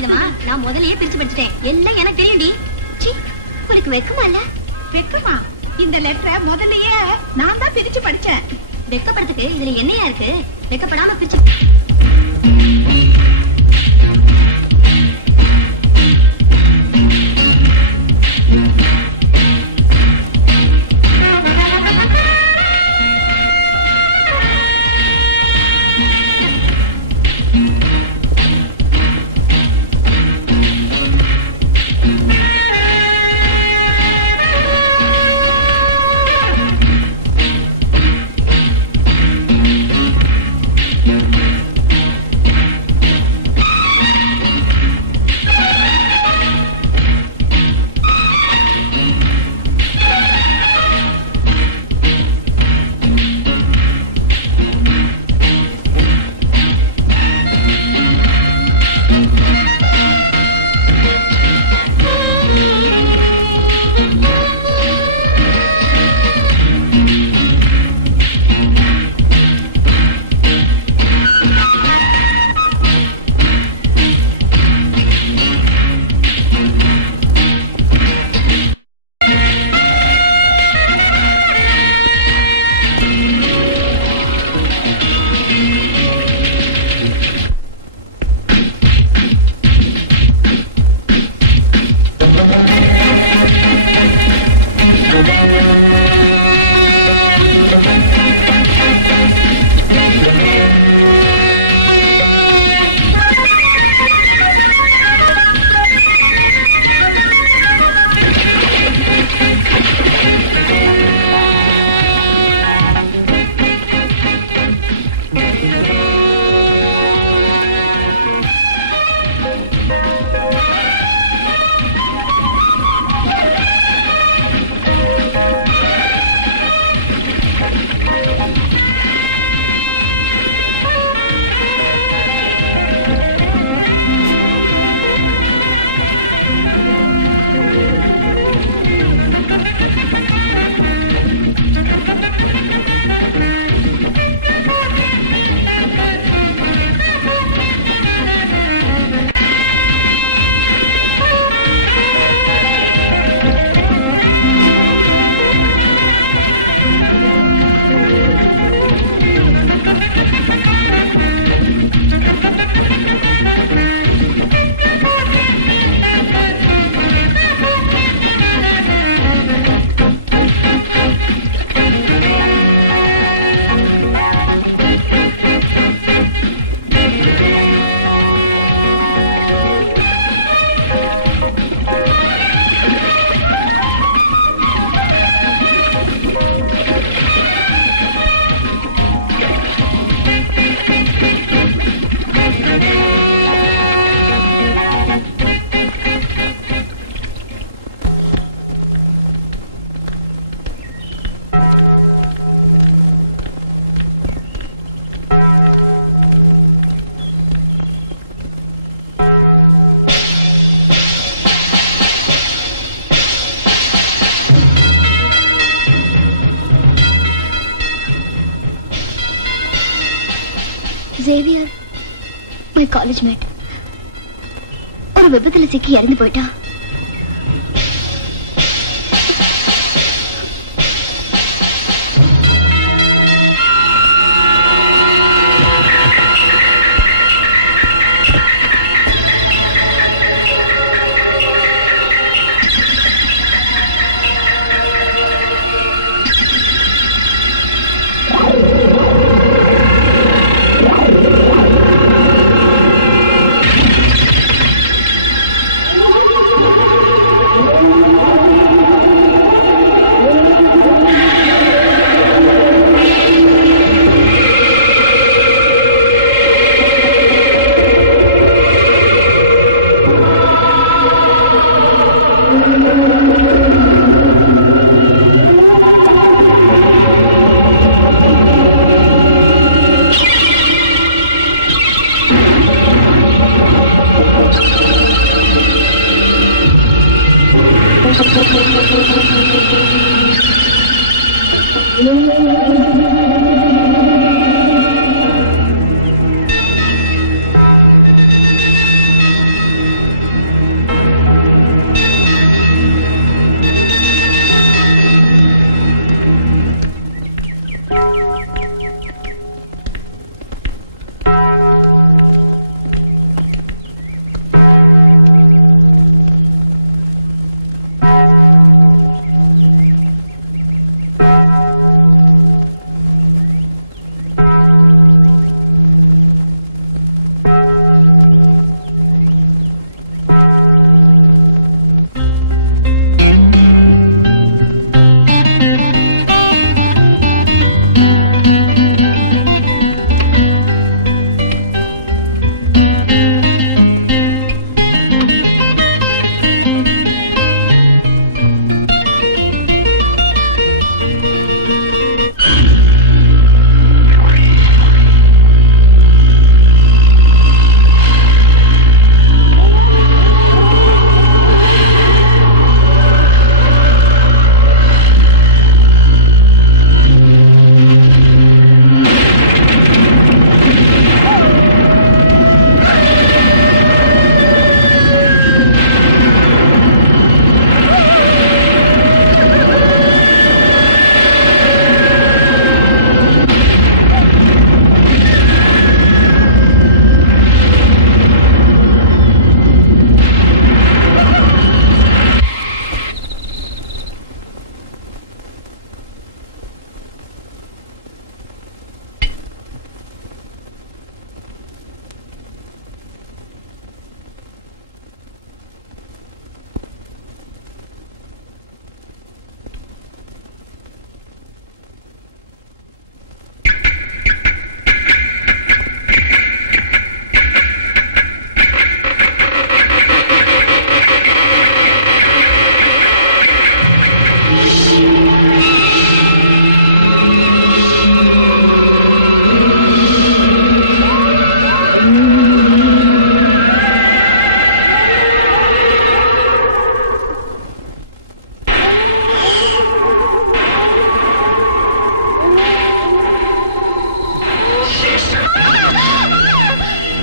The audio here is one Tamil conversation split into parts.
காகிதமா? நான் முதல்லயே பிரிச்சு படிச்சிட்டேன். எல்லாம் எனக்கு தெரியும்டி. உனக்கு வெக்கமா இல்ல? வெக்கமா? இந்த லெட்டரை முதல்லயே நான் தான் பிரிச்சு படிச்சேன். வெக்கப்படுறதுக்கு இதுல என்னையா இருக்கு? வெக்கப்படாம பிரிச்சு Xavier, my college mate. ஒரு விபத்துல சிக்கி இறந்து போயிட்டான்.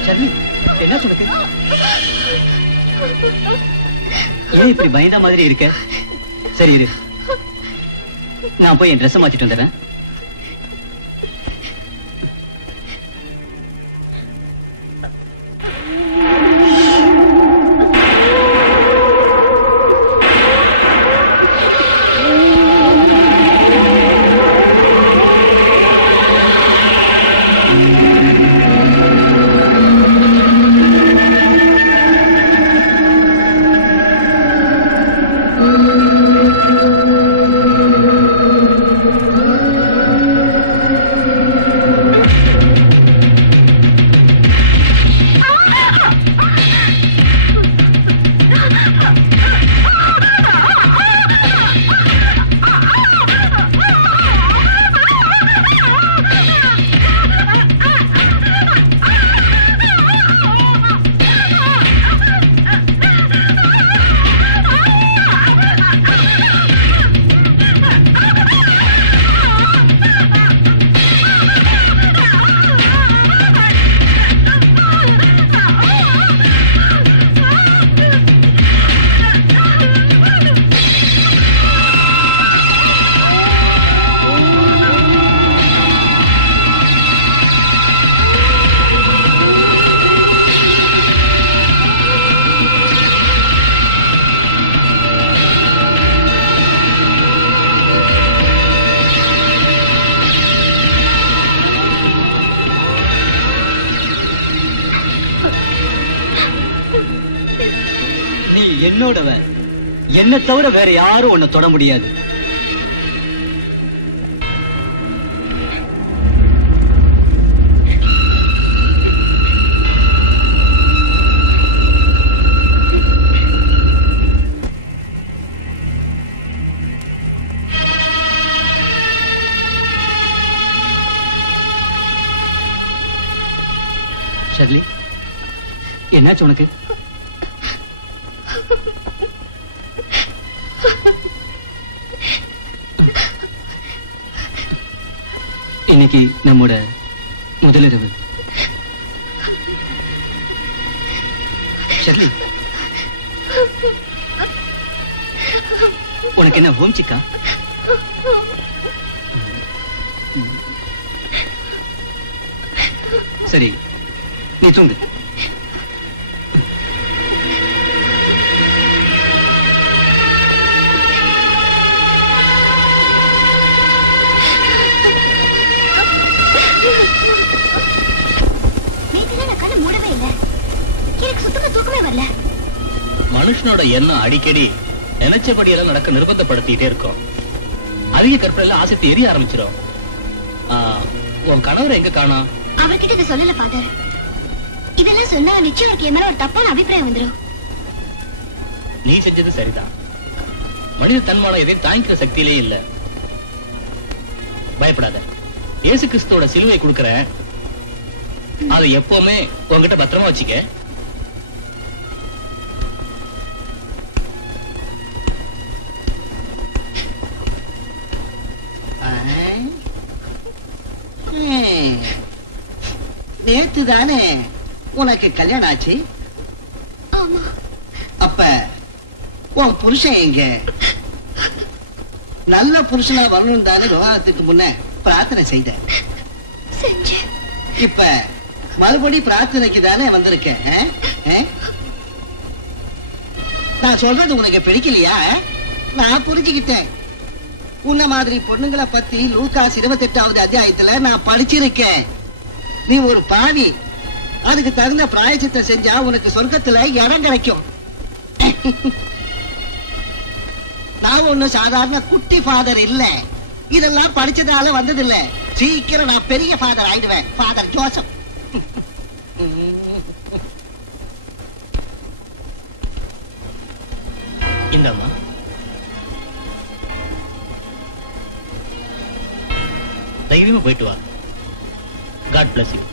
ஷர்லி, என்ன சொல்லுங்க? ஏன் இப்படி பயந்த மாதிரி இருக்க? சரி இரு, நான் போய் என் ட்ரெஸ் மாத்திட்டு வந்துடுறேன். என்னோடவன், என்ன தவிர வேற யாரும் உன்னை தொட முடியாது. ஷர்லி, என்னாச்சு உனக்கு? இன்னைக்கு நம்மோட முதலிரவு. ஷர்லி, உனக்கு என்ன ஹோம் சிக்கா? சரி, நீ தூங்கு. மனுஷனோட எண்ணம் அடிக்கடி நினைச்சபடி எல்லாம் நடக்க நிர்பந்தப்படுத்திட்டே இருக்கும். அதிக கற்பனையில ஆசைத்து எரிய ஆரம்பிச்சிடும். உன் கணவரை எங்க காணோம்? அவர்கிட்ட இதை சொல்லல ஃபாதர். இதெல்லாம் சொன்னா நிச்சயம் எனக்கு என் மேல ஒரு தப்பான அபிப்பிராயம் வந்துடும். நீ செஞ்சது சரிதான். மனித தன்மானம் எதையும் தாங்கிக்கிற சக்தியிலே இல்ல. பயப்படாத. இயேசு கிறிஸ்துவோட சிலுவை கொடுக்கற, அதை எப்பவுமே உன்கிட்ட பத்திரமா வச்சுக்க. நேத்து தானே உனக்கு கல்யாணம் ஆச்சு? அப்ப உன் புருஷன் எங்க? நல்ல புருஷனா வரணும் தானே விவாகத்துக்கு முன்ன பிரார்த்தனை செய்த. இப்ப மறுபடி பிரார்த்தனைக்கு தானே வந்திருக்க. நான் சொல்றது உனக்கு பிடிக்கலையா? நான் புரிஞ்சுக்கிட்டேன். உன்ன மாதிரி பொண்ணுங்களை பத்தி லூகாஸ் 28வது அத்தியாயத்துல நான் படிச்சிருக்கேன். நீ ஒரு பாவி. அதுக்கு தகுந்த பிராயச்சித்தை செஞ்சா உனக்கு சொர்க்கத்துல இடம் கிடைக்கும். நான் ஒண்ணு சாதாரண குட்டி ஃபாதர் இல்ல. இதெல்லாம் படிச்சதால வந்தது இல்ல. சீக்கிரம் நான் பெரிய ஃபாதர் ஆயிடுவேன். Father Joseph. இந்தம்மா, தைரியமா போயிட்டு வா. God bless you.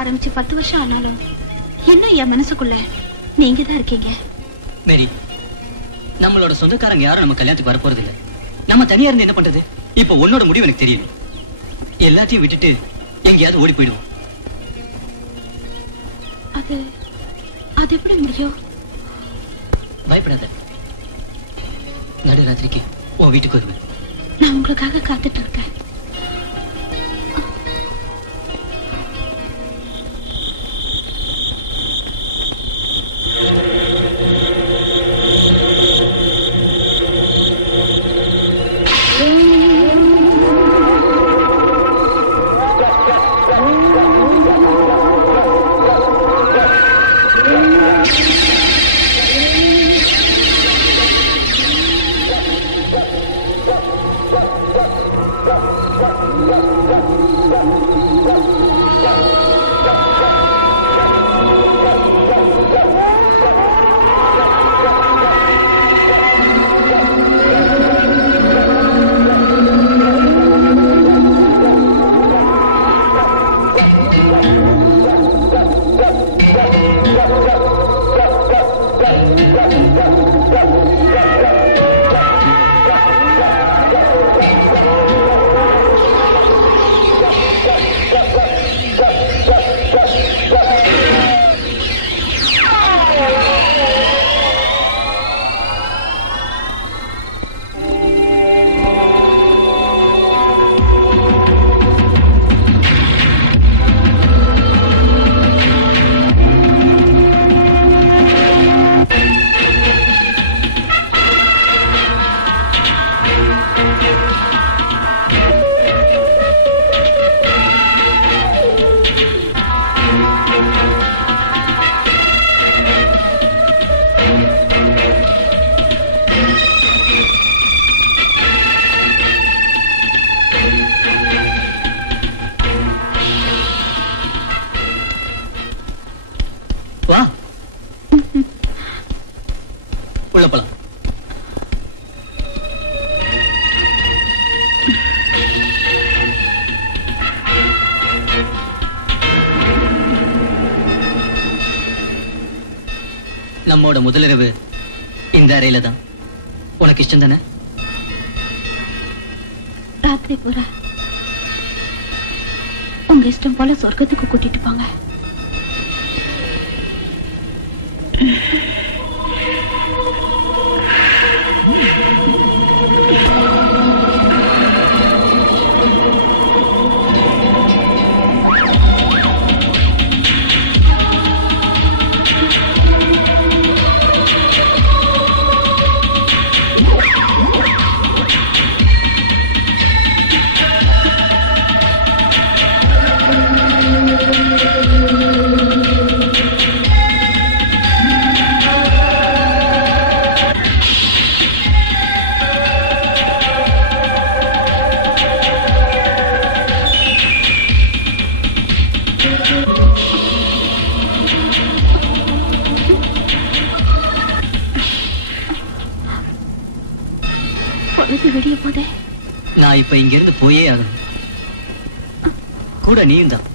ஆரம்பிச்சு 10 வருஷம் ஆனாலும் இன்னும் என் மனசுக்குள்ள நீங்க தான் இருக்கீங்க. மேரி, நம்மளோட சொந்தக்காரங்க யாரும் நம்ம கல்யாணத்துக்கு வர போறது இல்ல. நம்ம தனியா இருந்து என்ன பண்றது? இப்ப உன்னோட முடிவு எனக்கு தெரியும். எல்லாத்தையும் விட்டுட்டு எங்கேயாவது ஓடி போயிடுவோம். அது எப்படி முடியும்? பயப்படாத. நடுராத்திரிக்கு உன் வீட்டுக்கு வருவேன். நான் உங்களுக்காக காத்துட்டு இருக்கேன். வா, உள்ள போலாம். நம்மோட முதலிரவு இந்த அறையில தான். உனக்கு இஷ்டம் தானே? ராத்திரி பூரா உங்க இஷ்டம் போல சொர்க்கத்துக்கு கூட்டிட்டு போங்க. விடிய போதே நான் இப்ப இங்க இருந்து போயே ஆகணும். கூட நீயும் தான்.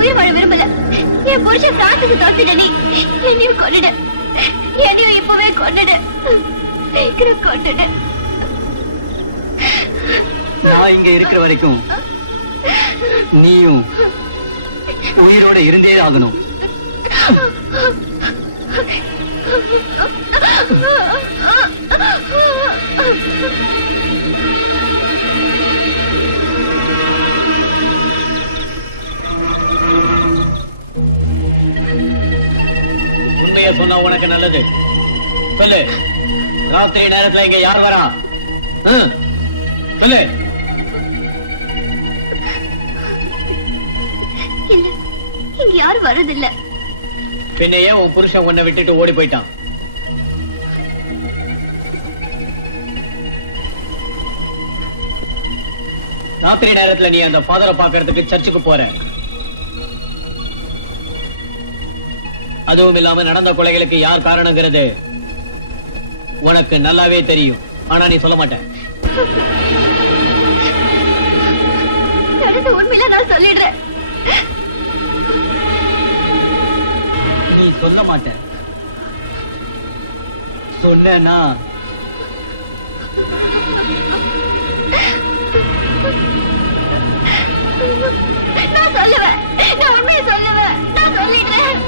உயிர் வாழ விரும்பல. என் புருஷன் பிரான்சுக்கு தோத்துட்ட. நீ என்னையும் கொன்னுட. என்னையும் இப்பவே கொன்னுட. சீக்கிரம் கொன்னுட. நான் இங்க இருக்கிற வரைக்கும் நீயும் உயிரோட இருந்தே ஆகணும். உண்மையை சொன்னா உனக்கு நல்லது. சொல்லு, ராத்திரி நேரத்துல இங்க யார் வரா? சொல்லு. இல்ல, இங்க யாரும் வர்றதில்ல. பின்னையே உன் புருஷன் உன்னை விட்டுட்டு ஓடி போயிட்டான். ராத்திரி நேரத்துல நீ அந்த ஃபாதரை பாக்குறதுக்கு சர்ச்சுக்கு போற. அதுவும் இல்லாம நடந்த கொலைகளுக்கு யார் காரணங்கிறது உனக்கு நல்லாவே தெரியும். ஆனா நீ சொல்ல மாட்ட. உண்மையில நான் சொல்லிடுறேன். நீ சொல்ல மாட்ட. சொன்னா நான் சொல்லுவேன். நான் உண்மையை சொல்லுவேன். நான் சொல்லிடுறேன்.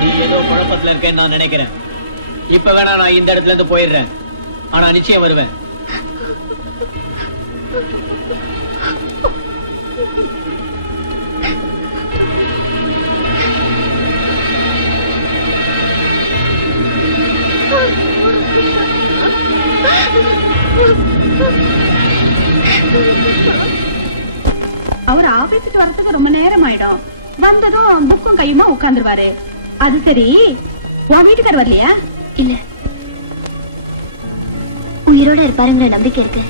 நீ ஏதோ குழப்பத்துல இருக்கேன்னு நான் நினைக்கிறேன். இப்ப வேணா நான் இந்த இடத்துல இருந்து போயிடுறேன். ஆனா நிச்சயம் வருவேன். அவர் ஆபீஸுக்கு வரதுக்கு ரொம்ப நேரம் ஆயிடும். வந்ததும் புக்கும் கையுமா உட்கார்ந்துருவாரு. அது சரி, உன் வீட்டுக்கார் வரலையா? இல்ல, உயிரோட இருப்பாருங்கிற நம்பிக்கை இருக்கு.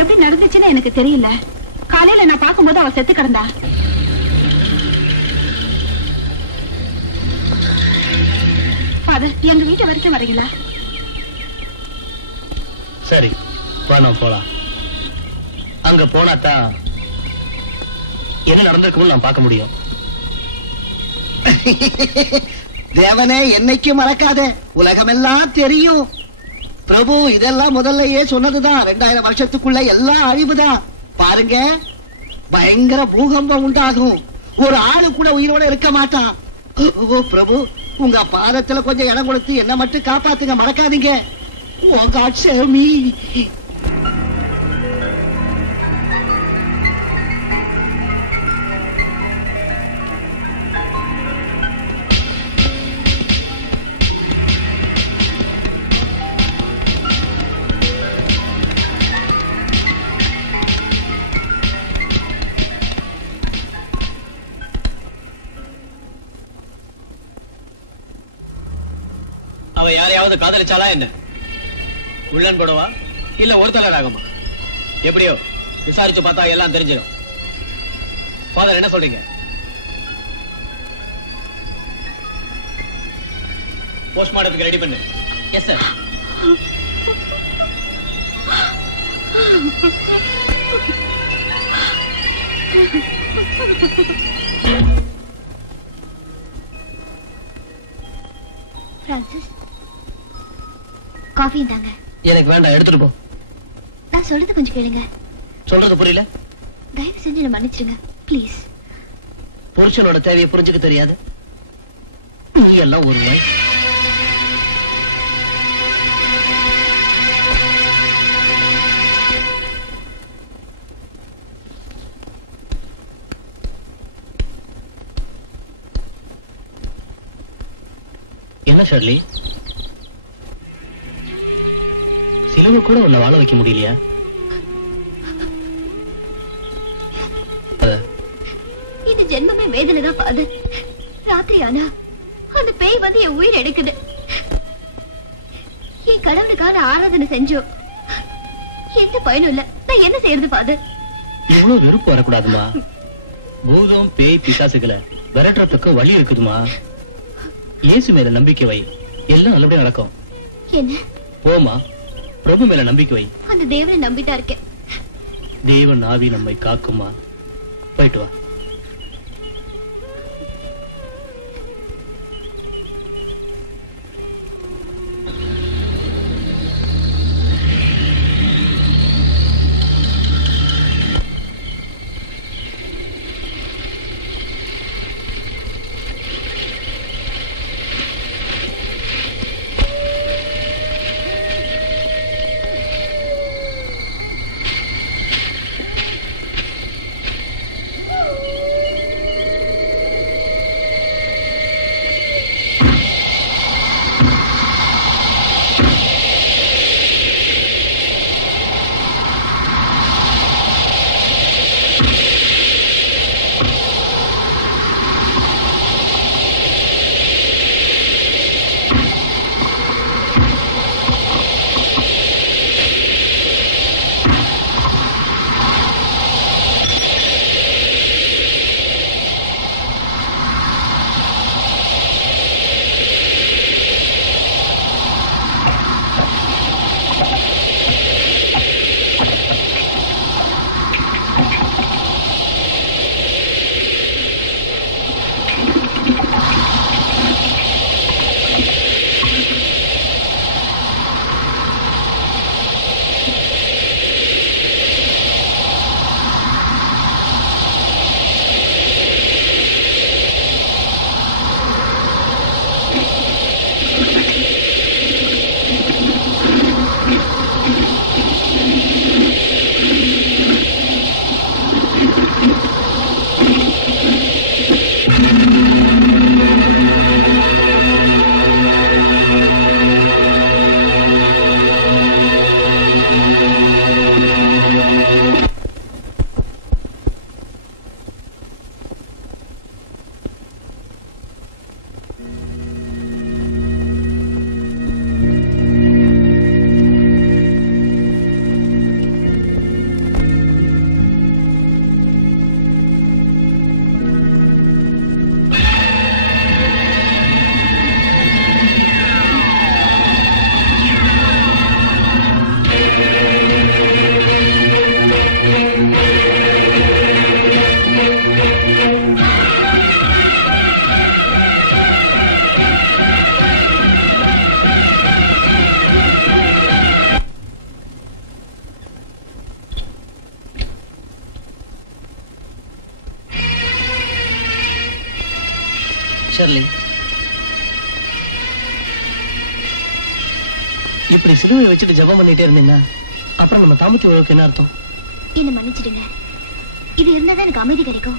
எப்படி நடந்துச்சுன்னு எனக்கு தெரியல. காலையில நான் பார்க்கும்போது அவ செத்து கிடந்தா. எங்க வீட்டு வரைக்கும் வரீங்களா? சரி, வேணாம் போலாம். அங்க போனாதான் என்ன நடந்திருக்கும்னு நான் பார்க்க முடியும். தேவனே, என்னைக்கும் மறக்காத, உலகமெல்லாம் தெரியும். பிரபு இதெல்லாம் முதல்லயே சொன்னதுதான். 2000 வருஷத்துக்குள்ள எல்லாம் அழிவுதான். பாருங்க, பயங்கர பூகம்பம் உண்டாகும். ஒரு ஆளு கூட உயிரோட இருக்க மாட்டான். ஓ பிரபு, உங்க பாதத்துல கொஞ்சம் இடம் கொடுத்து என்ன மட்டும் காப்பாத்துங்க, மறக்காதீங்க. Oh God, save me. அவ யாரையாவது காதலிச்சாலா என்ன? உள்ளன் போடவா இல்ல ஒரு தலை ராகமா? எப்படியோ விசாரிச்சு பார்த்தா எல்லாம் தெரிஞ்சிடும். ஃபாதர், என்ன சொல்றீங்க? போஸ்ட்மார்ட்டத்துக்கு ரெடி பண்ணு. Yes sir. பிரான்சிஸ், காஃபி தாங்க. எனக்கு வேண்டாம், எடுத்துட்டு போ. நான் சொல்றது கொஞ்சம் கேளுங்க. சொல்றது புரியல? தயவு செஞ்சு என்ன மன்னிச்சிருங்க ப்ளீஸ். புருஷனோட தேவையை புரிஞ்சுக்க தெரியாது நீ எல்லாம் ஒரு வாய். என்ன ஷர்லி, சிலுவை கூட உன்னை வாழ வைக்க முடியலையா? இந்த ஜென்மமே வேதனை தான் ஃபாதர். ராத்திரி ஆனா அந்த பேய் வந்து என் உயிர் எடுக்குது. என் கடவுளுக்கான ஆராதனை செஞ்சோம், எந்த பயனும் இல்ல. நான் என்ன செய்யறது ஃபாதர்? இவ்வளவு வெறுப்பு வரக்கூடாதுமா. பூதம் பேய் பிசாசுகளை விரட்டுறதுக்கு வழி இருக்குதுமா. இயேசு மேல நம்பிக்கை வை, எல்லாம் நல்லபடியா நடக்கும். என்ன? போமா, பிரபு மேல நம்பிக்கை வை. அந்த தேவனை நம்பிட்டா இருக்கேன். தேவன் ஆவி நம்மை காக்குமா. போயிட்டு வா. ஷர்லி, இப்படி சிலுவை வச்சுட்டு ஜெபம் பண்ணிட்டே இருந்தீங்கன்னா அப்புறம் நம்ம தாம்பத்திய உறவுக்கு என்ன அர்த்தம்? என்ன மன்னிச்சிடுங்க, இது இருந்தாதான் எனக்கு அமைதி கிடைக்கும்.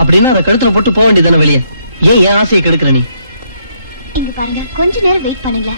அப்படின்னா அதை கழுத்துல போட்டு போக வேண்டியதானே வெளியே. ஏன் என் ஆசையை கெடுக்கிற நீ? இங்க பாருங்க, கொஞ்ச நேரம் வெயிட் பண்ணுங்க.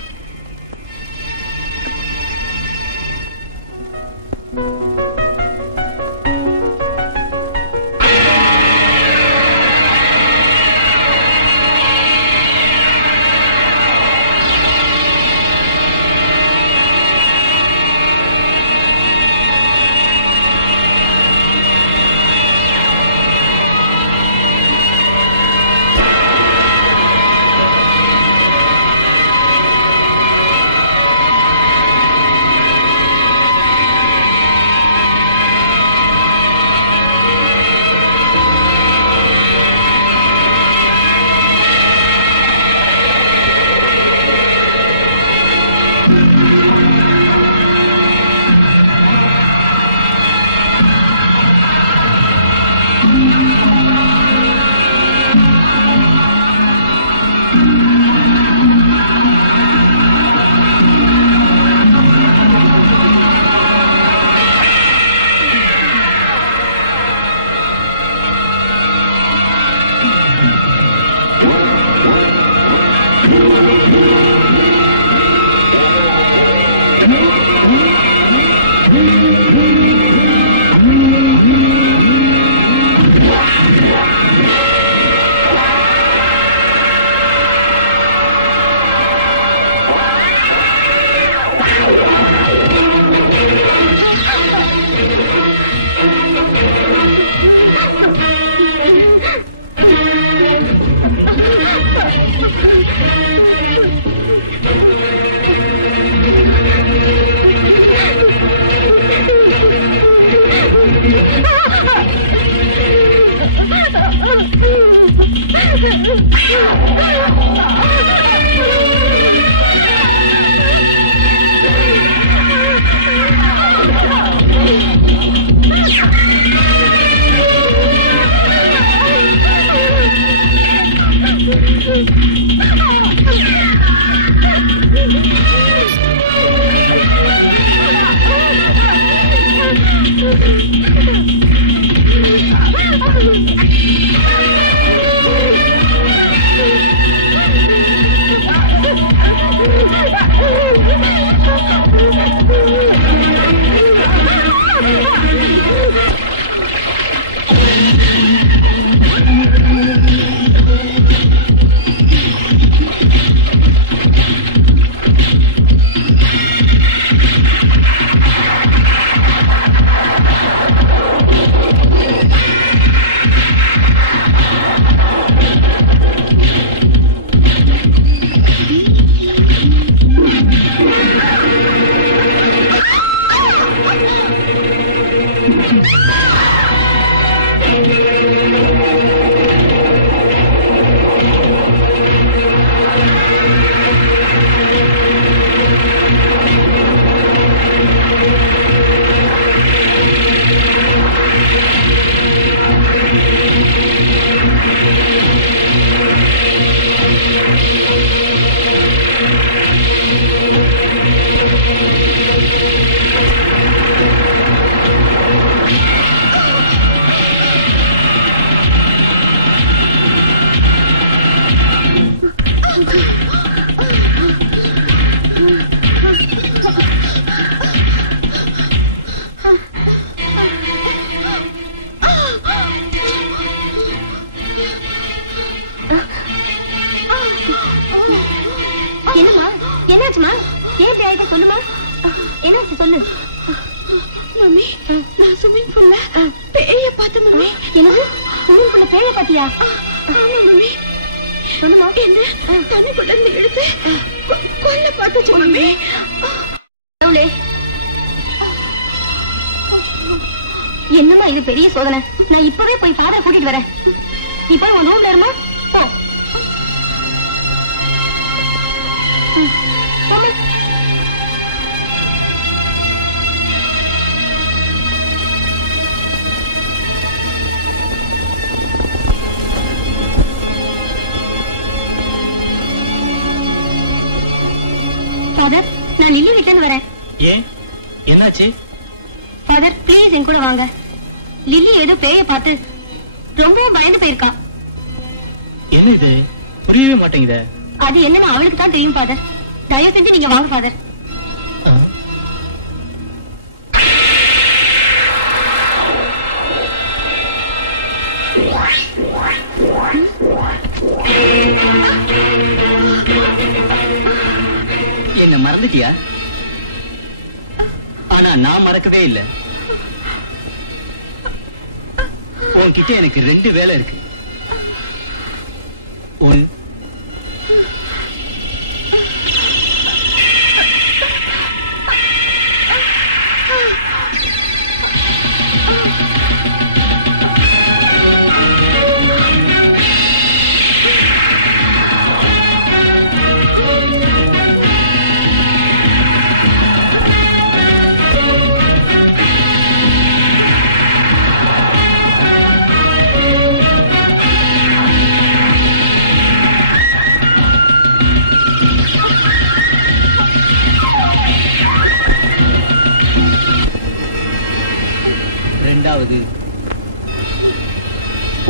என்னமா இது பெரிய சோதனை? நான் இப்பவே போய் ஃபாதரை கூட்டிட்டு வரேன். நீ போய் உன் ரூம்ல இருமா. போ. ஃபாதர், நான் லில்லி வீட்டுல இருந்து வரேன். ஏன், என்னாச்சு? ஃபாதர், ப்ளீஸ் என் கூட வாங்க. லில்லி ஏதோ பேய பார்த்து ரொம்பவும் பயந்து போயிருக்கா. என்ன இது, புரியவே மாட்டேங்குதே. அது என்னன்னு அவளுக்கு தான் தெரியும் ஃபாதர். தயவு செஞ்சு நீங்க வாங்க ஃபாதர். என்ன மறந்துட்டியா? ஆனா நான் மறக்கவே இல்லை. உன்கிட்ட எனக்கு 2 வேலை இருக்கு. ஒன்னு,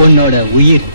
உன்னோட உயிர்.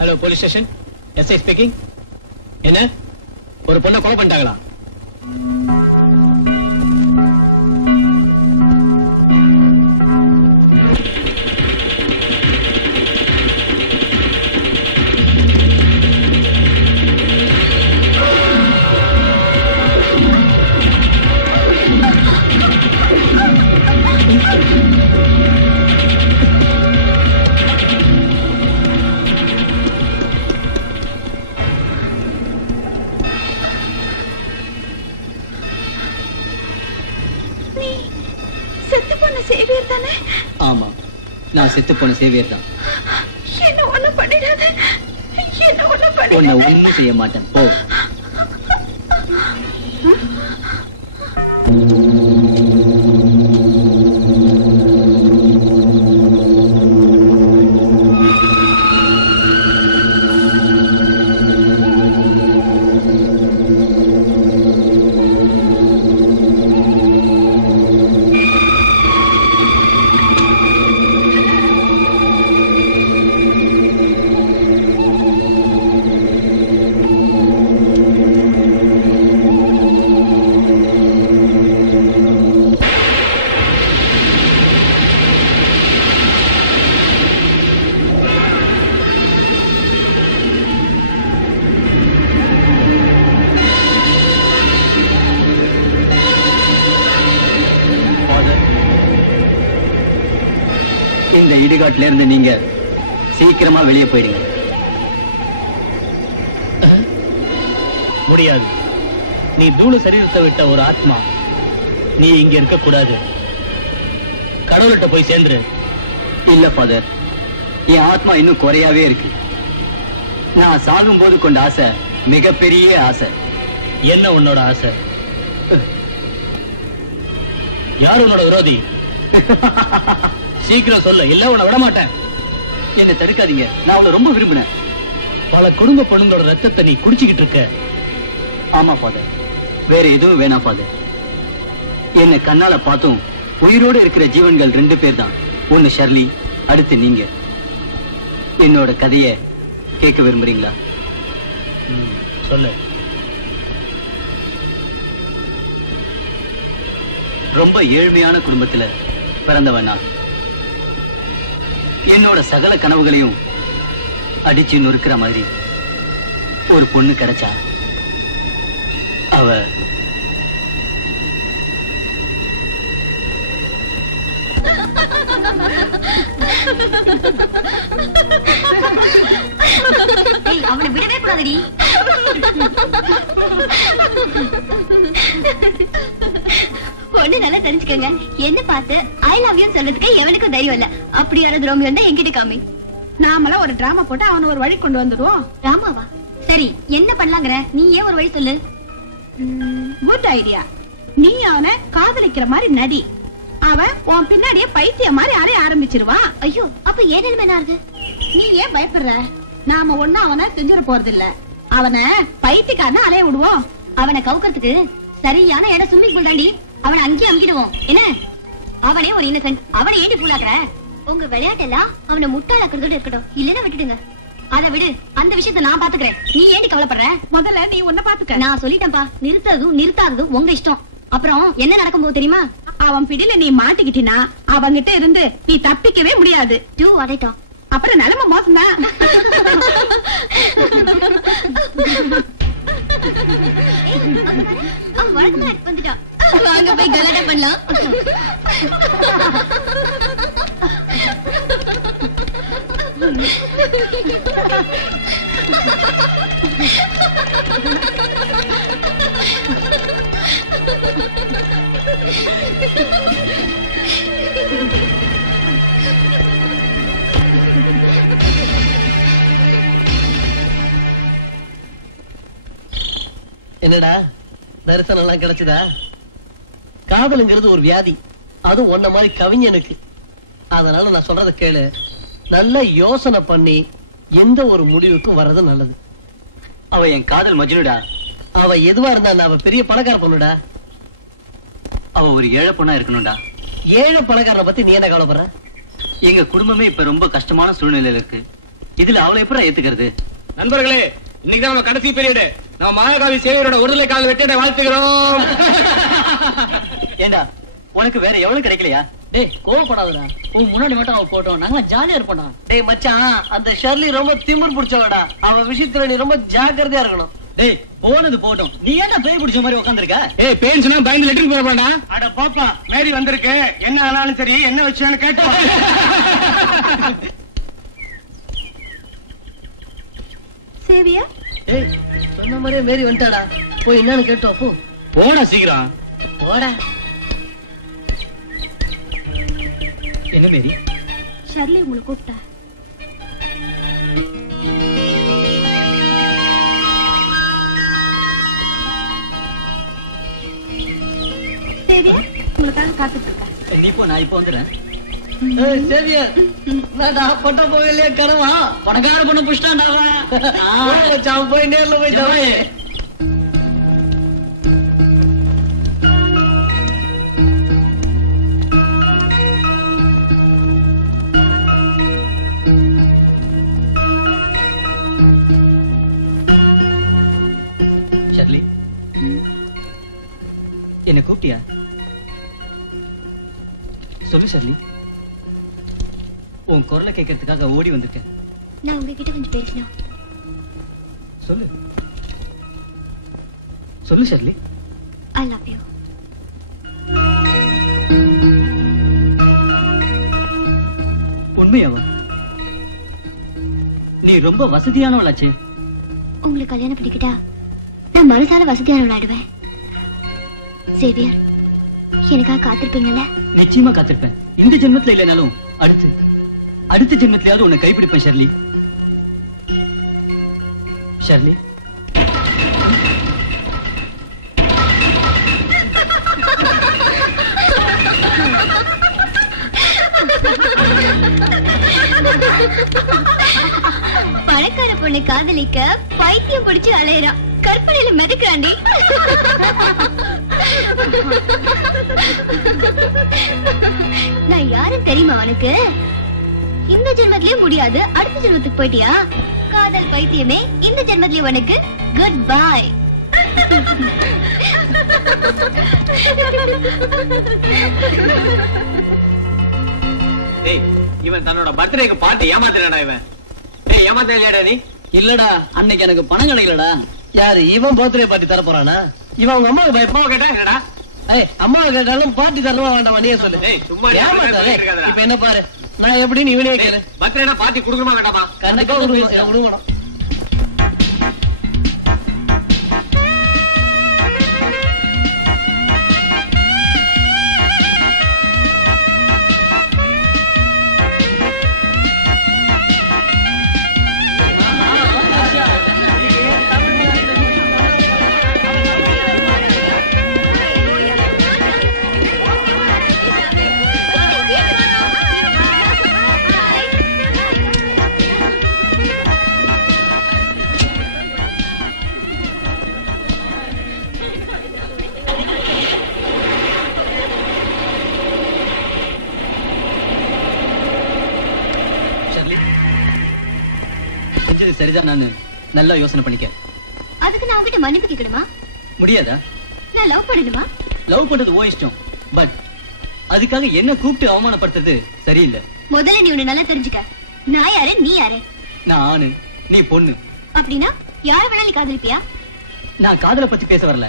Hello police station, SI speaking. என்ன, ஒரு பொண்ணை கொலை பண்ணிட்டாங்களா? ஆமா, நான் செத்து போன சேவியர் தான். என்ன ஒண்ணும் பண்ணிடாத, என்ன ஒண்ணும் பண்ணி உன்னை ஒண்ணும் செய்ய மாட்டேன், போ. இந்த இடுகாட்டில இருந்து நீங்க சீக்கிரமா வெளியே போயிடுங்க. முடியாது. நீ தூள சரீரத்தை விட்ட ஒரு ஆத்மா, நீ இங்க இருக்க கூடாது. கடவுள்கிட்ட போய் சேர்ந்துரு. இல்ல ஃபாதர், என் ஆத்மா இன்னும் குறையாவே இருக்கு. நான் சாகும் போது கொண்ட ஆசை மிகப்பெரிய ஆசை. என்ன உன்னோட ஆசை? யார் உன்னோட விரோதி? சீக்கிரம் சொல்லு, இல்ல உன்னை விட மாட்டேன். என்ன தடுக்காதீங்க, நான் அவளை ரொம்ப விரும்பினேன். பல குடும்ப பொண்ணுங்களோட ரத்தத்தை நீ குடிச்சுக்கிட்டு இருக்க. ஆமா ஃபாதர், வேற எதுவும் வேணாம் ஃபாதர். என்ன கண்ணால பார்த்தும் உயிரோடு இருக்கிற ஜீவன்கள் 2 பேர் தான். ஒன்னு ஷர்லி, அடுத்து நீங்க. என்னோட கதைய கேட்க விரும்புறீங்களா? சொல்லு. ரொம்ப ஏழ்மையான குடும்பத்துல பிறந்தவனா, என்னோட சகல கனவுகளையும் அடிச்சு நொறுக்கிற மாதிரி ஒரு பொண்ணு கிடைச்சா. அவ அவனை விடவே கூடாதடி. ஒண்ணு நல்லா தெரிஞ்சுக்கங்க, என்ன பார்த்து ஐ லவ் யூ சொல்றதுக்கு எவனுக்கும் தைரியம் இல்ல. அப்படி யாராவது ரோமியோ இருந்தா என்கிட்ட காமி. நாமெல்லாம் ஒரு டிராமா போட்டு அவனை ஒரு வழி கொண்டு வந்துடுவோம். ராமாவா? சரி, என்ன பண்ணலாங்கிற? நீ ஏன் ஒரு வழி சொல்லு. Good idea. நீ அவனை காதலிக்கிற மாதிரி நடி. அவன் உன் பின்னாடியே பைத்தியம் மாதிரி அறைய ஆரம்பிச்சிருவான். ஐயோ, அப்ப ஏன் நிலைமை என்ன ஆகுது? நீ ஏன் பயப்படுற? நாம ஒண்ணும் அவனை செஞ்சிட போறது இல்ல. அவனை பைத்தியக்காரன அலைய விடுவோம். அவனை கவுக்கிறதுக்கு சரியான இடம் ஸ்விம்மிங் பூல் தாண்டி. அவனை அங்கேயே அமுக்கிடுவோம். என்ன, அவனே ஒரு இன்னசென்ட், அவனை ஏண்டி ஃபுல்லாக்குற? உங்க விளையாட்டெல்லாம் அவனை முட்டாளாக்குறதோட இருக்கட்டும், இல்லன்னா விட்டுடுங்க. அதை விடு, அந்த விஷயத்தை நான் பாத்துக்கிறேன். நீ ஏண்டி கவலைப்படுற? முதல்ல நீ உன்னை பாத்துக்க. நான் சொல்லிட்டேன்ப்பா, நிறுத்ததும் நிறுத்தாததும் உங்க இஷ்டம். அப்புறம் என்ன நடக்கும் போது தெரியுமா? அவன் பிடியில நீ மாட்டிக்கிட்டினா அவங்கிட்ட இருந்து நீ தப்பிக்கவே முடியாது. அப்புறம் நிலைமை மோசம்தான். வாங்க போய் கலாட்டா பண்ணலாம். என்னடா தரிசனம் எல்லாம் கிடைச்சதா? காதலுங்கிறது ஒரு வியாதி, அதுவும் ஒன்ன மாதிரி கவிஞனுக்கு. அதனால நான் சொல்றத கேளு, நல்ல யோசனை பண்ணி எந்த ஒரு முடிவுக்கும் வர்றது நல்லது. அவ என் காதல் மஜ்னுடா. அவ எதுவா இருந்தா அவ பெரிய பணக்கார பொண்ணுடா. அவ ஒரு ஏழை பொண்ணா இருக்கணும்டா. ஏழை பணக்காரனை பத்தி நீ என்ன கவலைப்படுற? எங்க குடும்பமே இப்ப ரொம்ப கஷ்டமான சூழ்நிலையில இருக்கு. இதுல அவளை எப்படி ஏத்துக்கிறது? நண்பர்களே, இன்னைக்கு தான் நம்ம கடைசி பீரியட். நம்ம மகாகாவி சேவையோட ஒருதலை கால வெற்றியை வாழ்த்துகிறோம். ஏண்டா உனக்கு வேற எவ்வளவு கிடைக்கலையா? டேய் கோவப்படாதடா, உன் முன்னாடி மட்டும் அவ போட்டோம், நாங்க ஜாலியா இருப்போம்டா. டேய் மச்சான், அந்த ஷர்லி ரொம்ப திமிர் பிடிச்சவடா. அவ விஷயத்துல நீ ரொம்ப ஜாக்கிரதையா இருக்கணும். டேய் போனது போட்டோம், நீ ஏன்டா பேய் பிடிச்ச மாதிரி உட்கார்ந்திருக்க? ஏய் பேன் சொன்னா பயந்து லெட்டர் போட போடா. அட பாப்பா, மேரி வந்திருக்கு, என்ன ஆனாலும் சரி என்ன விஷயம்னு கேட்டு சேவியா ஏய், சொன்ன மாதிரியே மேரி வந்துட்டாடா. போய் என்னன்னு கேட்டோம். போ போடா சீக்கிரம். போடா. என்ன மேரி? ஷர்லி உங்களை கூப்பிட்டா. சேவியா உங்களுக்காக காத்துட்டு இருக்கா. நீ போ, நான் இப்ப வந்துடுறேன். ஏய் சேவியர், நான்டா பட்ட போகலையே கனவா? பணக்கார பொண்ணு புஷ்டாண்டாவா? மச்சான் போய் நேர்ல போய் தவாயே. ஷர்லி, என்ன கூப்பிட்டியா? சொல்லு ஷர்லி. உன் குரலை கேட்கறதுக்காக ஓடி வந்திருக்கேன். நான் உங்ககிட்ட கொஞ்சம் பேசணும். சொல்லு சொல்லு ஷர்லி. I love you. உண்மையாவா? நீ ரொம்ப வசதியானவளாச்சே. உங்களுக்கு கல்யாணம் பிடிக்கிட்டா நான் மனசால வசதியானவளாடுவேன். சேவியர், எனக்காக காத்திருப்பீங்கல்ல? நிச்சயமா காத்திருப்பேன். இந்த ஜென்மத்துல இல்லைனாலும் அடுத்த ஜென்மத்திலேயாவது உன்னை கைப்பிடிப்பேன் ஷர்லி. ஷர்லி, பணக்கார பொண்ணு காதலிக்க பைத்தியம் பிடிச்சு அலையறான், கற்பனையில மிதக்கிறாண்டி. நான் யாரும் தெரியுமா உனக்கு? இந்த ஜென்மத்திலேயே முடியாது, அடுத்த ஜென்மத்துக்கு போயிட்டியா? காதல் பைத்தியமே, இந்த ஜென்மத்திலேயே உனக்கு குட் பை. டேய், இவன் தன்னோட பர்த்டேக்கு பார்ட்டி ஏமாத்துறானா இவன்? டேய் ஏமாத்தலையாடா நீ? இல்லடா, அன்னைக்கு எனக்கு பணம் கிடைக்கலடா. யாரு இவன் பர்த்டே பார்ட்டி தர போறானா? இவன் உங்க அம்மாவுக்கு பயப்பா கேட்டா என்னடா? ஏய், அம்மாவை கேட்டாலும் பார்ட்டி தரணுமா வேண்டாமா நீயே சொல்லு. டேய் சும்மா ஏமாத்தாதே. இப்ப என்ன பாரு, நான் எப்படின்னு இவனே கேளு. பர்த்டேனா பார்ட்டி கொடுக்கணுமா வேண்டாமா? கண்டிப்பா கொடுக்கணும். சரிதான், நான் நல்லா யோசனை பண்ணிக்க. அதுக்கு நான் உங்ககிட்ட மன்னிப்பு கேட்கணுமா? முடியாதா? நான் லவ் பண்ணணுமா? லவ் பண்றது ஓ இஷ்டம். பட் அதுக்காக என்ன கூப்பிட்டு அவமானப்படுத்துறது சரியில்லை. முதல்ல நீ உன்னை நல்லா தெரிஞ்சுக்க. நான் யாரு, நீ யாரு? நான் ஆணு, நீ பொண்ணு. அப்படின்னா யார வேணா நீ காதலிப்பியா? நான் காதலை பத்தி பேச வரல.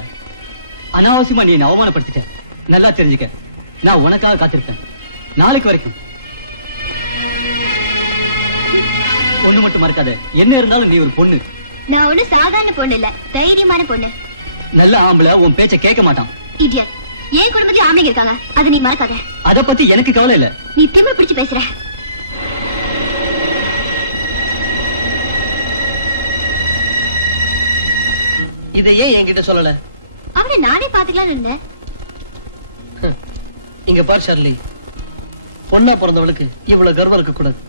அனாவசியமா நீ என்ன அவமானப்படுத்திட்ட. நல்லா தெரிஞ்சுக்க, நான் உனக்காக காத்திருப்பேன் நாளைக்கு வரைக்கும். ஒண்ணு மட்டும் மறக்காத, என்ன இருந்தாலும் நீ ஒரு பொண்ணு. நான் ஒண்ணு சாதாரண பொண்ணு இல்ல, தைரியமான பொண்ணு. நல்ல ஆம்பளை உன் பேச்ச கேட்க மாட்டான். இடியட். ஏன் குடும்பத்துல ஆமைங்க இருக்காங்க, அதை நீ மறக்காத. அத பத்தி எனக்கு கவலை இல்ல. நீ திமிரு பிடிச்சு பேசுற. இதை ஏன் என்கிட்ட சொல்லல? அவனை நானே பாத்துக்கலாம்னு இருந்தேன். இங்க பாரு ஷர்லி, பொண்ணா பிறந்தவளுக்கு இவ்வளவு கர்வம் இருக்க கூடாது.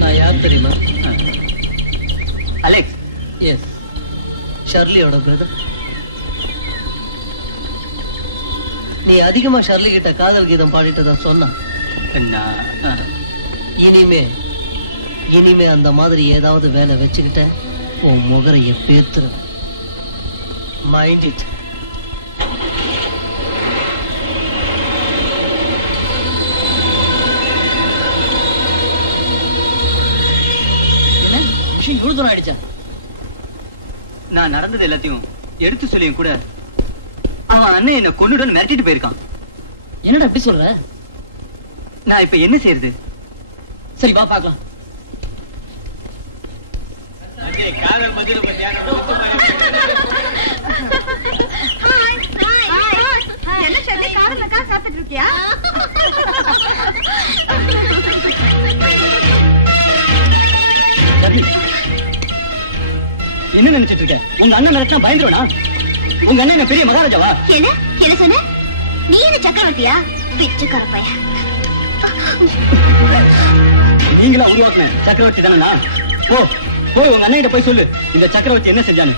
நான் யார் தெரியுமா? அலெக்ஸ், ஷர்லியோட பிரதர். நீ அதிகமா ஷர்லி கிட்ட காதல் கீதம் பாடிட்டதா சொன்னா. இனிமே அந்த மாதிரி ஏதாவது வேலை வச்சுக்கிட்ட உன் முகரைய பேத்துரு. Mind it. என்ன விஷயம் இவ்வளவு தூரம் ஆயிடுச்சா? நான் நடந்தது எல்லாத்தையும் எடுத்து சொல்லியும் கூட அவன் அண்ணன் என்ன கொன்னுடன் மிரட்டிட்டு போயிருக்கான். என்னடா அப்படி சொல்ற? நான் இப்ப என்ன செய்யறது? சரி வா பாக்கலாம். காதல் மதுரை என்ன ஷர்லி காதலுக்கா சாப்பிட்டு இருக்கியா? என்ன நினைச்சிட்டு இருக்க? உங்க அண்ணன் மிரட்டினா பயந்துருவனா? உங்க அண்ணன் என்ன பெரிய மகாராஜாவா? என்ன சொன்ன? நீ என்ன சக்கரவர்த்தியா? பிச்சைக்கார பையன். நீங்களா உருவாக்குன சக்கரவர்த்தி தானே? போய் உங்க அண்ணன் கிட்ட போய் சொல்லு இந்த சக்கரவர்த்தி என்ன செஞ்சானு.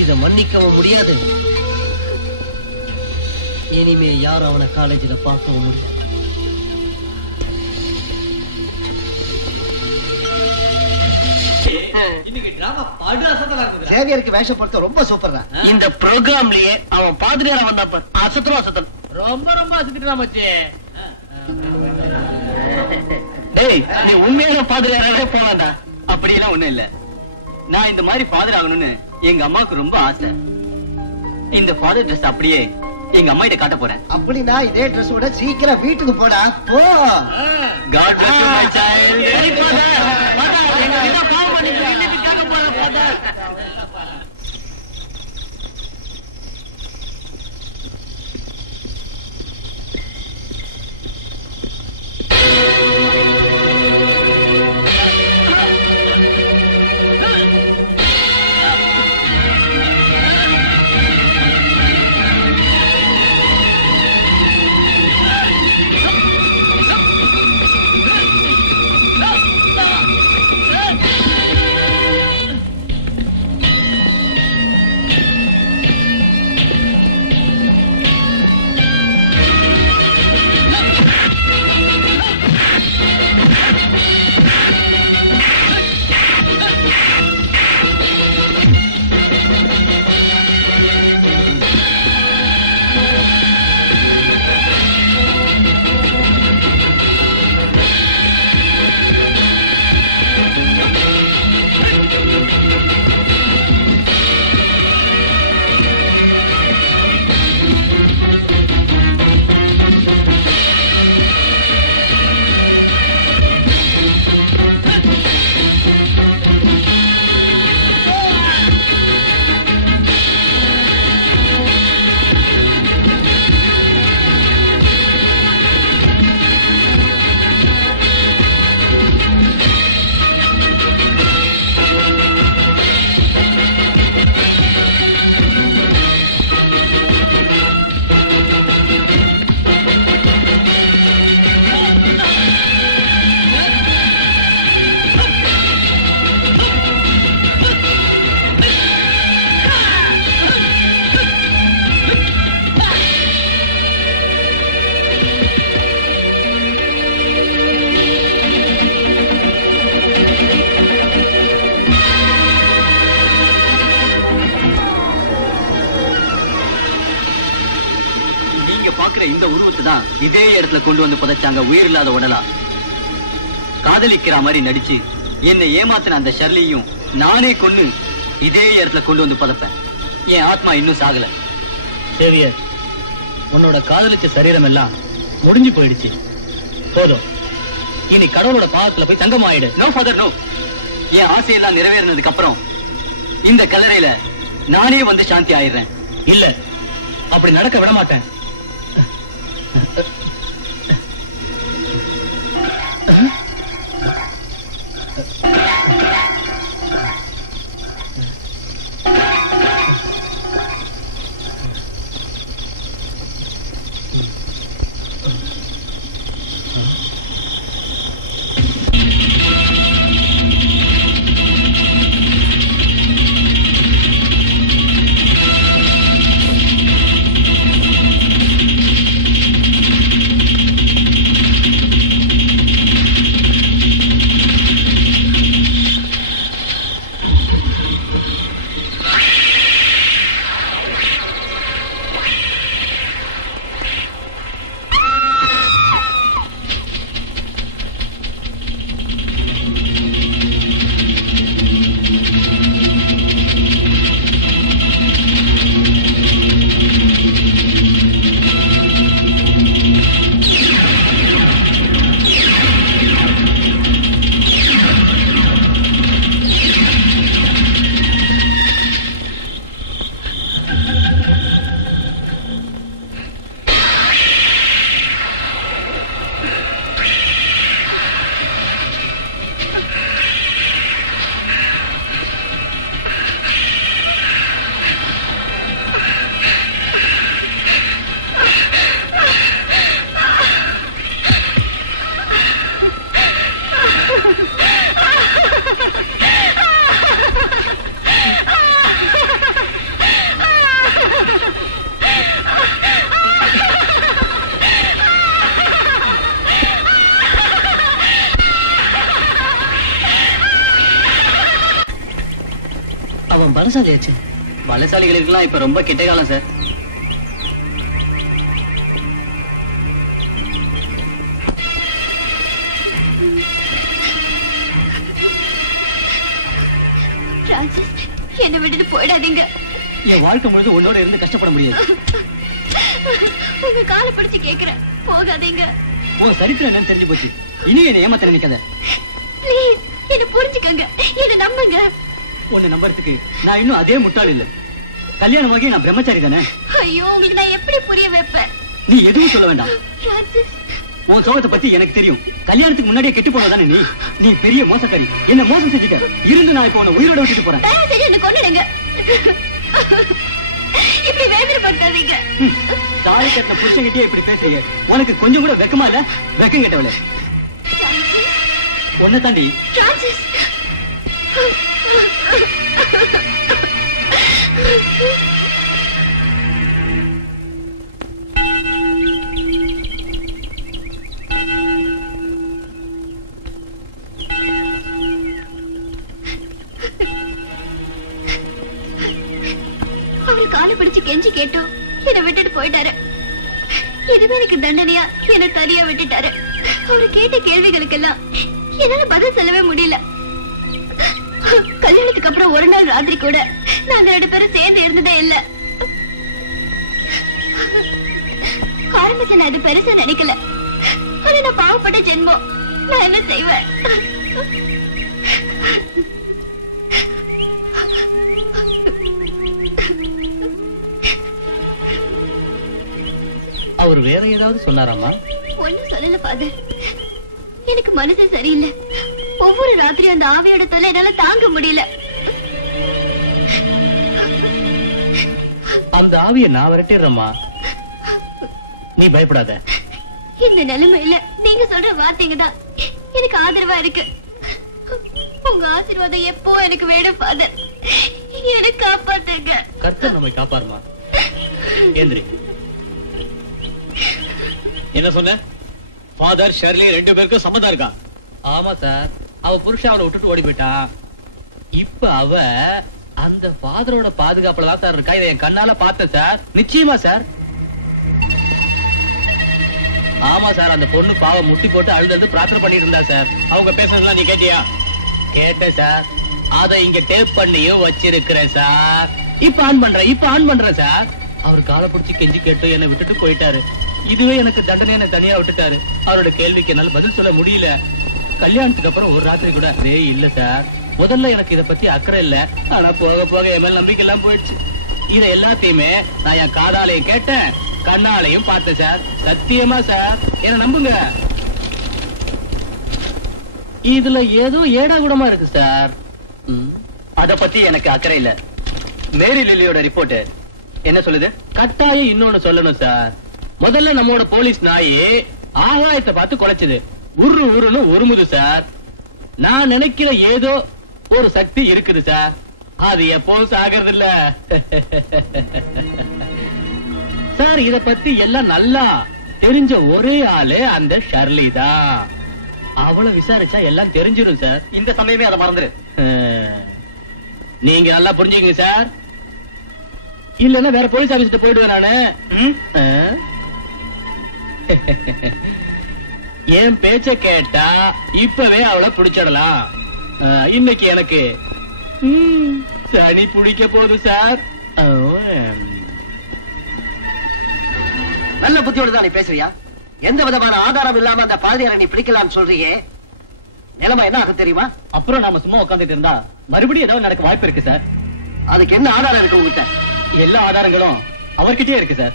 இத மன்னிக்கவும் முடியாது. இனிமே யாரும் அவனை காலேஜில பார்க்கவும் முடியாது. சேவியருக்கு வேஷம் பொறுத்த ரொம்ப சூப்பர் தான். இந்த ப்ரோக்ராம்லயே அவன் பாதிரியாரா வந்தா அசத்தம். ரொம்ப அசத்திட்டு மச்சி. டேய் நீ உண்மையான பாதிரியாராவே போலாம்டா. அப்படியெல்லாம் ஒண்ணும் இல்ல. நான் இந்த மாதிரி ஃபாதர் ஆகணும்னு எங்க அம்மாவுக்கு ரொம்ப ஆசை. இந்த ஃபாதர் ட்ரெஸ் அப்படியே எங்க அம்மா கிட்ட காட்ட போறேன். அப்படின்னா இதே ட்ரெஸ்ஸோட சீக்கிரம் வீட்டுக்கு போடா. போ. God bless you my child. Very father. எங்க கிட்ட பாவம் பண்ணிட்டு வீட்டுக்கு காக்க போற ஃபாதர். இந்த உருவத்தை தான் இதே இடத்துல கொண்டு வந்து புதைச்சாங்க உயிர் இல்லாத உடலா. காதலிக்கிற மாதிரி நடிச்சு என்னை ஏமாத்தின அந்த ஷர்லியும் நானே கொன்னு இதே இடத்துல கொண்டு வந்து புதைப்பேன். என் ஆத்மா இன்னும் சாகல. சேவியர், உன்னோட காதலிச்ச சரீரம் எல்லாம் முடிஞ்சு போயிடுச்சு. போதும், இனி கடவுளோட பாதத்துல போய் தங்கம் ஆயிடு. No father no. என் ஆசையெல்லாம் நிறைவேறினதுக்கு அப்புறம் இந்த கல்லறையில நானே வந்து சாந்தி ஆயிடுறேன். இல்ல, அப்படி நடக்க விட மாட்டேன். அவன் பலசாலியாச்சு. பலசாலிகளுக்கெல்லாம் இப்ப ரொம்ப கெட்ட காலம் சார். என்ன விட்டுட்டு போயிடாதீங்க. என் வாழ்க்கை முழுது உன்னோட இருந்து கஷ்டப்பட முடியாது. உங்க காலை பிடிச்சு கேக்குறேன், போகாதீங்க. உன் சரித்திரம் என்னன்னு தெரிஞ்சு போச்சு. இனி என்ன ஏமாத்த நினைக்காத. ப்ளீஸ் என்ன புரிஞ்சுக்கங்க, இத நம்புங்க. உன்னை நம்புறதுக்கு நான் இன்னும் அதே முட்டாள் இல்ல. கல்யாணமாகி நான் பிரம்மச்சாரி தானே. ஐயோ, உங்களுக்கு நான் எப்படி புரிய வைப்பேன்? நீ எதுவும் சொல்ல வேண்டாம். உன் சோகத்தை பத்தி எனக்கு தெரியும். கல்யாணத்துக்கு முன்னாடியே கெட்டு போனதானே நீ. நீ பெரிய மோசக்காரி. என்ன மோசம் செஞ்சுக்க இருந்து நான் இப்ப உன்னை உயிரோட விட்டுட்டு போறேன். தயவு செஞ்சு என்ன கொன்னுடுங்க. இப்படி வேதனைப்படுத்தாதீங்க. தாலி கட்டின புருஷன்கிட்டயே இப்படி பேசுறீங்க. உனக்கு கொஞ்சம் கூட வெக்கமா இல்ல? வெக்கம் கேட்டவளே. உன்னை தாண்டி அவரு காலை பிடிச்சு கெஞ்சி கேட்டோம், என்னை விட்டுட்டு போயிட்டாரு. இதுவே எனக்கு தண்டனையா என்ன தனியா விட்டுட்டாரு. அவரு கேட்ட கேள்விகளுக்கெல்லாம் என்னால பதில் சொல்லவே முடியல. கல்யாணத்துக்கு அப்புறம் ஒரு நாள் ராத்திரி கூட நாங்க 2 பேரும் சேர்ந்து இருந்ததே இல்ல. ஆரம்பத்துல நான் இது பெருசா நினைக்கல. ஆனா நான் பாவப்பட்ட ஜென்மம். நான் என்ன செய்வேன்? அவர் வேற ஏதாவது சொன்னாராமா? ஒண்ணும் சொல்லல ஃபாதர். எனக்கு மனசு சரியில்லை. ஒவ்வொரு ராத்திரியும் அந்த ஆவியோட தொல்லை என்னால தாங்க முடியல. அந்த ஆவியை நான் விரட்டிடுறேம்மா, நீ பயப்படாத. இந்த நிலைமையில நீங்க சொல்ற வார்த்தைங்க தான் எனக்கு ஆதரவா இருக்கு. உங்க ஆசீர்வாதம் எப்போ எனக்கு வேணும் ஃபாதர். எனக்கு காப்பாத்துங்க. கர்த்தர் நம்மை காப்பாருமா. ஏந்திரி. என்ன சொன்ன? ஃபாதர் ஷெர்லி 2 பேருக்கும் சம்மதம் இருக்கா? ஆமா சார். அவ புருஷன் அவனை விட்டுட்டு ஓடி போயிட்டான். இப்ப அவ அந்த ஃபாதரோட பாதுகாப்புல தான் சார் இருக்கா. இதை என் கண்ணால பார்த்தேன் சார். நிச்சயமா சார். ஆமா சார். அந்த பொண்ணு பாவம் முட்டி போட்டு அழுது பிரார்த்தனை பண்ணிட்டு இருந்தா சார். அவங்க பேசுறதுலாம் நீ கேட்டியா? கேட்டேன் சார். அதை இங்க டேப் பண்ணியும் வச்சிருக்கிறேன் சார். இப்ப ஆன் பண்றேன் சார். அவர் காலை பிடிச்சி கெஞ்சி கேட்டு என்னை விட்டுட்டு போயிட்டாரு. இதுவே எனக்கு தண்டனை, என்ன தனியா விட்டுட்டாரு. அவரோட கேள்விக்கு என்னால பதில் சொல்ல முடியல. கல்யாணத்துக்கு அப்புறம் ஒரு ராத்திரி கூட இல்ல சார். முதல்ல எனக்கு இத பத்தி அக்கறை இல்ல. ஆனா போக போக என் மேல நம்பிக்கை எல்லாம் போயிடுச்சு. இத எல்லாத்தையுமே நான் என் காதாலையும் கேட்டேன், கண்ணாலையும் பார்த்தேன் சார். சத்தியமா சார், என்ன நம்புங்க. இதுல ஏதோ ஏடா கூடமா இருக்கு சார். அத பத்தி எனக்கு அக்கறை இல்ல. மேரி லில்லியோட ரிப்போர்ட் என்ன சொல்லுது? கட்டாயம் இன்னொன்னு சொல்லணும் சார். முதல்ல நம்மோட போலீஸ் நாயே ஆகாயத்தை பார்த்து குலைச்சது. உருன்னு உருமுது சார். நான் நினைக்கிற ஏதோ ஒரு சக்தி இருக்குது சார். அது எப்போதும் சாகிறது இல்ல சார். இத பத்தி எல்லாம் நல்லா தெரிஞ்ச ஒரே ஆளு அந்த ஷர்லி தான். அவளை விசாரிச்சா எல்லாம் தெரிஞ்சிடும் சார். இந்த சமயமே அதை மறந்துரு. நீங்க நல்லா புரிஞ்சுக்கங்க சார். இல்லன்னா வேற போலீஸ் ஆபீஸ்ல போயிடுவேன் நானு. என் பேச்ச கேட்டா இப்பவே அவளை பிடிச்சிடலாம். இன்னைக்கு எனக்கு சனி பிடிக்க போகுது சார். நல்ல புத்தியோட தான் நீ பேசுறியா? எந்த விதமான ஆதாரம் இல்லாம அந்த பாதியாரை நீ பிடிக்கலாம்னு சொல்றியே, நிலைமை என்ன ஆகும் தெரியுமா? அப்புறம் நாம சும்மா உட்காந்துட்டு இருந்தா மறுபடியும் ஏதாவது நடக்க வாய்ப்பு இருக்கு சார். அதுக்கு என்ன ஆதாரம் இருக்கு உங்ககிட்ட? எல்லா ஆதாரங்களும் அவர்கிட்டயே இருக்கு சார்.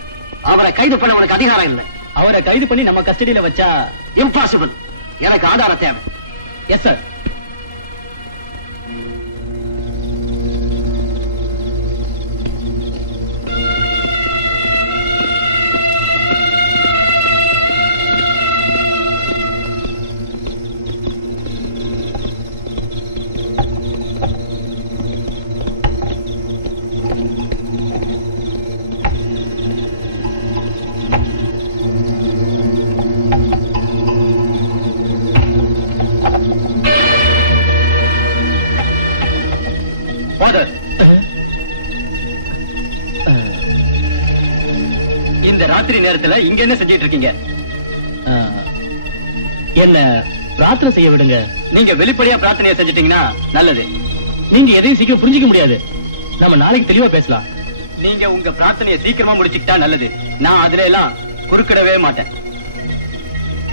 அவரை கைது பண்ண உனக்கு அதிகாரம் இல்லை. அவரை கைது பண்ணி நம்ம கஸ்டடியில வச்சா இம்பாசிபிள். எனக்கு ஆதாரம் தேவை. Yes sir. இந்த ராத்திரி நேரத்துல இங்க என்ன செஞ்சிட்டு இருக்கீங்க? என்ன பிரார்த்தனை செய்ய விடுங்க. நீங்க வெளிப்படையா பிரார்த்தனையை செஞ்சிட்டீங்கன்னா நல்லது. நீங்க எதையும் சீக்கிரம் புரிஞ்சுக்க முடியாது. நம்ம நாளைக்கு தெளிவா பேசலாம். நீங்க உங்க பிரார்த்தனையை சீக்கிரமா முடிச்சுக்கிட்டா நல்லது. நான் அதுல எல்லாம் குறுக்கிடவே மாட்டேன்.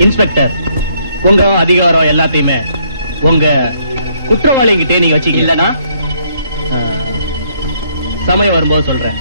இன்ஸ்பெக்டர், உங்க அதிகாரம் எல்லாத்தையுமே உங்க குற்றவாளிகிட்டே நீங்க வச்சுக்க. இல்லனா சமயம் வரும்போது சொல்றேன்.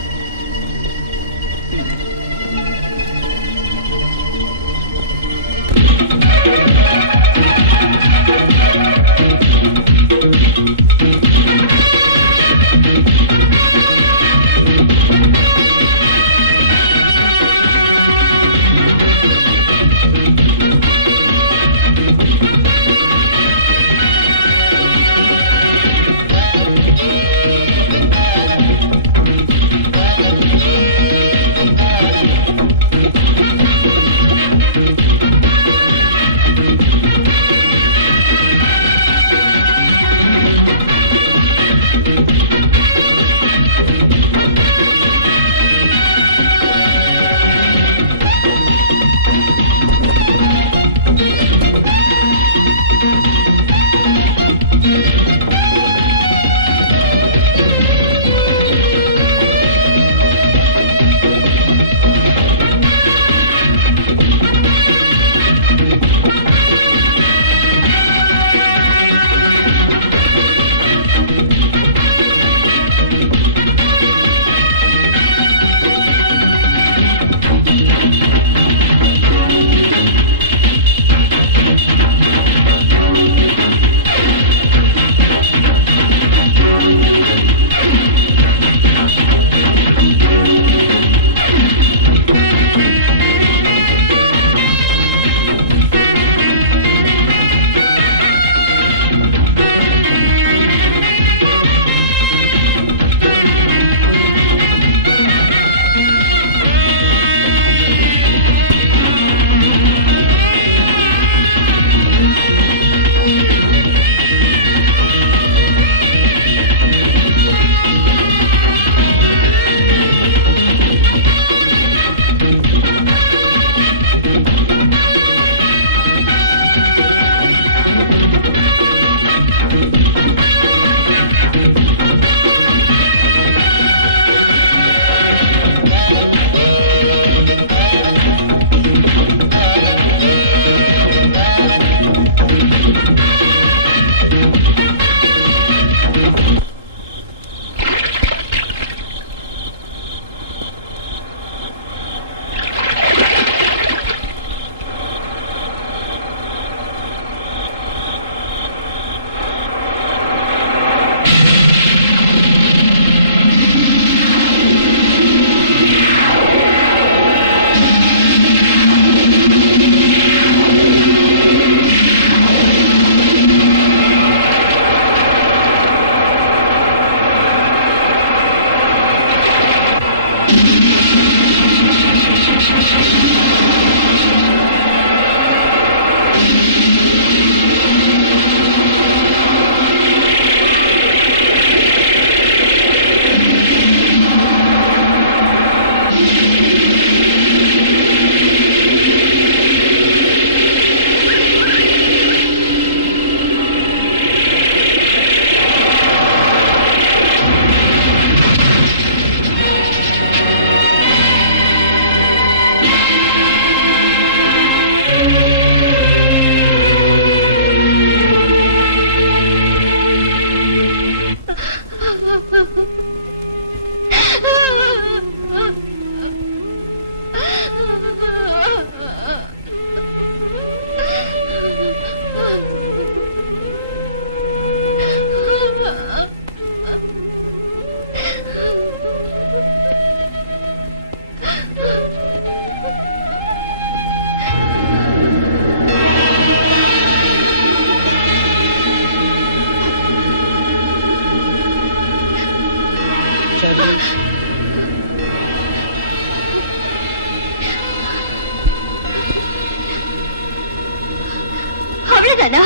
அவ்வளவுதானா?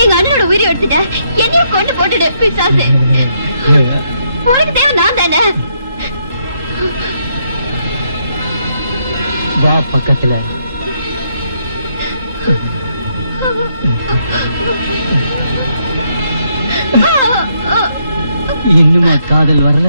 எங்க அண்ணனோட உயிரை எடுத்துட்ட, என்னையும் கொண்டு போட்டுடு பிசாசு. உனக்கு தேவை நான் தானே. வா பக்கத்துல. இன்னுமா காதல் வரல?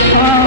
Ah!